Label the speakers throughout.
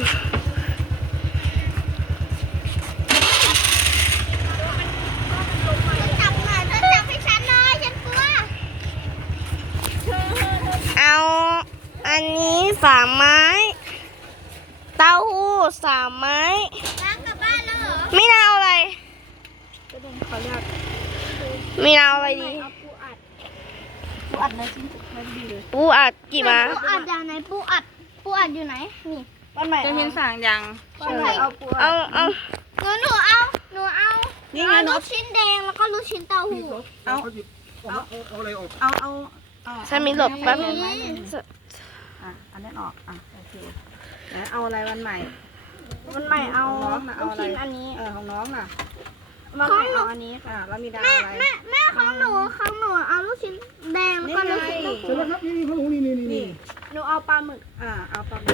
Speaker 1: จับหน่อยเธอจับให้ฉันหน่อยฉันกลัวเอาอันนี้3 ไม้เต้าหู้3 ไม้ล้างกลับบ้านแล้วเหรอไม่น่าเอาอะไรจะเป็นขอเลือกไม่น่าเอาอะไรดีปูอัดในชิ้นสุดท้ายดีเลยปูอัดกี่มาปูอัดอย่างไหนปูอัดอยู่ไหนนี่วันใหม่
Speaker 2: จะเห็นสั่งยัง
Speaker 1: เอาปูเอาหนูเอานี่ไงลูกชิ้นแดงแล้วก็ลูกชิ้นเต้าหู้
Speaker 3: เอาอะไรออก
Speaker 2: เอา
Speaker 1: ใช่มีหลบแป๊บนึง
Speaker 2: อันนี้ออกโอเคแล้วเอาอะไรวันใหม่
Speaker 1: เอา
Speaker 2: น้องนะเอาอะไร
Speaker 1: อันนี้
Speaker 2: ของน้องน่ะ
Speaker 1: วันใหม่เอาอันนี้
Speaker 2: แล้วมีดาวอะไร
Speaker 1: แม่ของหนูเอาลูกชิ้นแดงแล้วก็ลูกชิ้นเต้าหู้
Speaker 3: เสร็จแล้วครับนี่ของหนูนี่
Speaker 1: หนูเอาปลาหมึก
Speaker 2: เอาปลาหมึก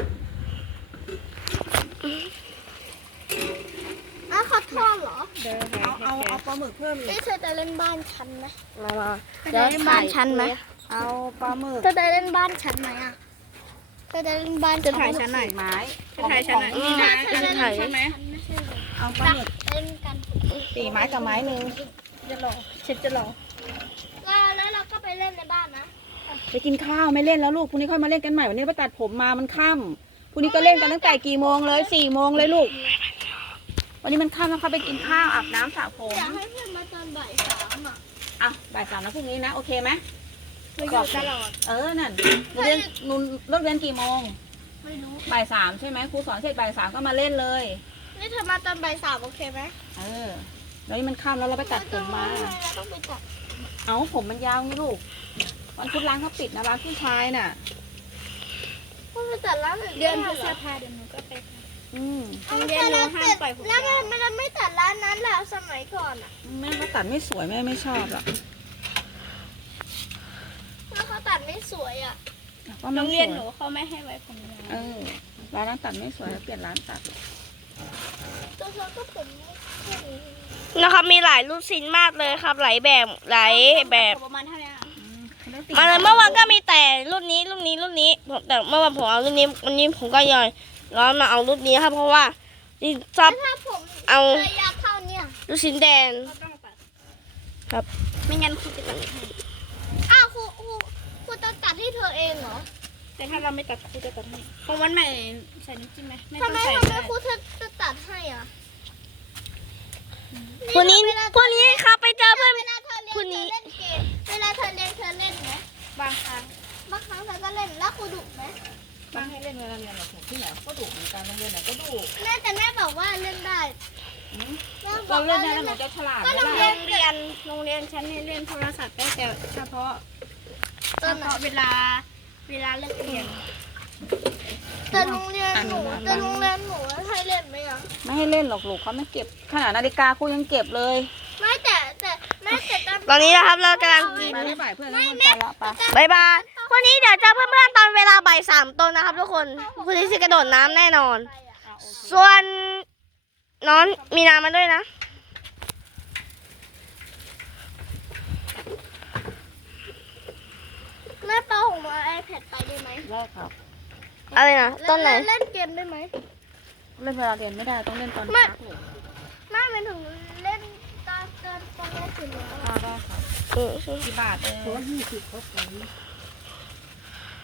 Speaker 1: เขาทอดเหรอ
Speaker 2: เอาปลาหมึกเพิ่มอีก
Speaker 1: เธอจะเล่นบ้านฉันไหม
Speaker 2: จะ
Speaker 1: เล่นบ้านฉันไหม
Speaker 2: เอาปลาหมึก
Speaker 1: เธอจะเล่นบ้านฉันไหมเธอจะเล่นบ้าน
Speaker 2: จะถ่ายฉันหน่อยไม้จะถ่ายฉันหน่อยนี่นะจะถ่ายใช่ไหมเอาปลาหมึก
Speaker 1: เล่นกัน
Speaker 2: 4 ไม้กับไม้หนึ่ง
Speaker 1: ฉันจะลองแล้วเราก็ไปเล่นในบ้านนะ
Speaker 2: ไปกินข้าวไม่เล่นแล้วลูกพรุ่งนี้ค่อยมาเล่นกันใหม่วันนี้ไปตัดผมมามันค่ำพรุ่งนี้ก็เล่นกันตั้งแต่กี่โมงเลย4 โมงเลยลูกวันนี้มันค่ำแล้วเขาไปกินข้าวอาบน้ำสระผม
Speaker 1: อยากให้เพื่อนมาตอนบ่าย 3
Speaker 2: บ่าย 3แล้วพรุ่งนี้นะโอเคไหม
Speaker 1: ไม่อยู่ตลอด
Speaker 2: นั่นเลิกเรียนกี่โมง
Speaker 1: ไม่รู้
Speaker 2: บ่าย 3ใช่ไหมครูสอนเสร็จบ่าย 3ก็มาเล่นเลย
Speaker 1: นี่เธอมาตอนบ่าย 3โอเคไหม
Speaker 2: แล้วนี่มันค่ำแล้วเราไปตัดผมมา
Speaker 1: ต้องไปตัด
Speaker 2: ผมมันยาวนี่ลูกวันพุธร้านเขาปิดนะร้านผู้ชายน่ะ
Speaker 1: ก็ไปตัดร้านเดือนพฤษภาเดี๋ยวหนูก็ไปเรียนหนูห้ามปล่อยผมแล้วมันไม่ตัดร้านนั้นแล้วสมัยก่อน
Speaker 2: แม่เขาตัดไม่สวยแม่ไม่ชอบหรอก
Speaker 1: แล้วเขาตัดไม่สวยโรงเรียนหนูเขาไม่ให้ไว้ผมยาว
Speaker 2: ร้านนั้นตัดไม่สวยเปลี่ยนร้านตัด
Speaker 1: ตัวเขาก็ผม
Speaker 4: นะครับมีหลายรูปชิ้นมากเลยครับหลายแบบ
Speaker 1: ประมาณเท่านี้
Speaker 4: มาเลยเมื่อวานก็มีแต่รุ่นนี้แต่เมื่อวานผมเอารุ่นนี้วันนี้ผมก็ย่อยร้อนมาเอารุ่นนี้ครับเพราะว่าชอบเอาลูกชิ้นแดงครับ
Speaker 1: ไม่งั้นครูจะตัดให้ครูจะตัดให้เธอเองเหรอ
Speaker 2: แต่ถ้าเราไม่ตัดครูจะตัดให้
Speaker 1: ของวันใหม่ใส่น้ำจิ้มไหมทำไมครูจะตัดให้
Speaker 4: วันนี้ครับไปเจอเพื่อน
Speaker 1: คุณนี้เวลาเธอเล่นไหมบางครั้งเธอก็เล่นแล้วครูดุไหม
Speaker 2: ไม่ให้เล่นเวลาเรียนหรอกที่ไหนก็ดุเหมือนกันโรงเรียนไหนก็ดุ
Speaker 1: แต่แม่บอกว่าเล่นได้
Speaker 2: เราเล่นได้แล้วหนูจะฉลาด
Speaker 1: ก็โรงเรียนฉันเล่นโทรศัพท์ได้แต่เฉพาะเวลาเลิกเรียนแต่โรงเรียนหนูให้เล่นไหม
Speaker 2: ไม่ให้เล่นหรอกลูกเขาไม่เก็บขนาดนาฬิกาครูยังเก็บเลย
Speaker 1: ไม่แต่
Speaker 4: ตอนนี้นะครับเรากำลังกิน
Speaker 2: บ่ายเพื่อนแล้ว
Speaker 4: บายบายวันนี้เดี๋ยวเจอเพื่อนๆตอนเวลาบ่าย 3 ต้นนะครับทุกคนคุณที่จะกระโดดน้ำแน่นอนส่วนน้องมีน้ำมาด้วยนะ
Speaker 1: แม่เปาของมาiPad ไปได้ไหม
Speaker 2: ได้ครับ
Speaker 4: อะไรนะต้นไหน
Speaker 1: เล่นเกมได้ไหม
Speaker 2: เล่นเวลาเรียนไม่ได้ต้องเล่นตอนพัก
Speaker 1: ไม่เป็นถึงเล่นตอนเล่นถึงแล้ว
Speaker 2: ได้ครับกี่บาท
Speaker 3: 120ครับ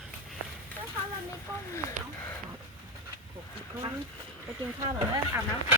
Speaker 1: แล้วเขาเราไม่ก้มเหนียว
Speaker 2: ไปกินข้าวหรืออาบน้ำ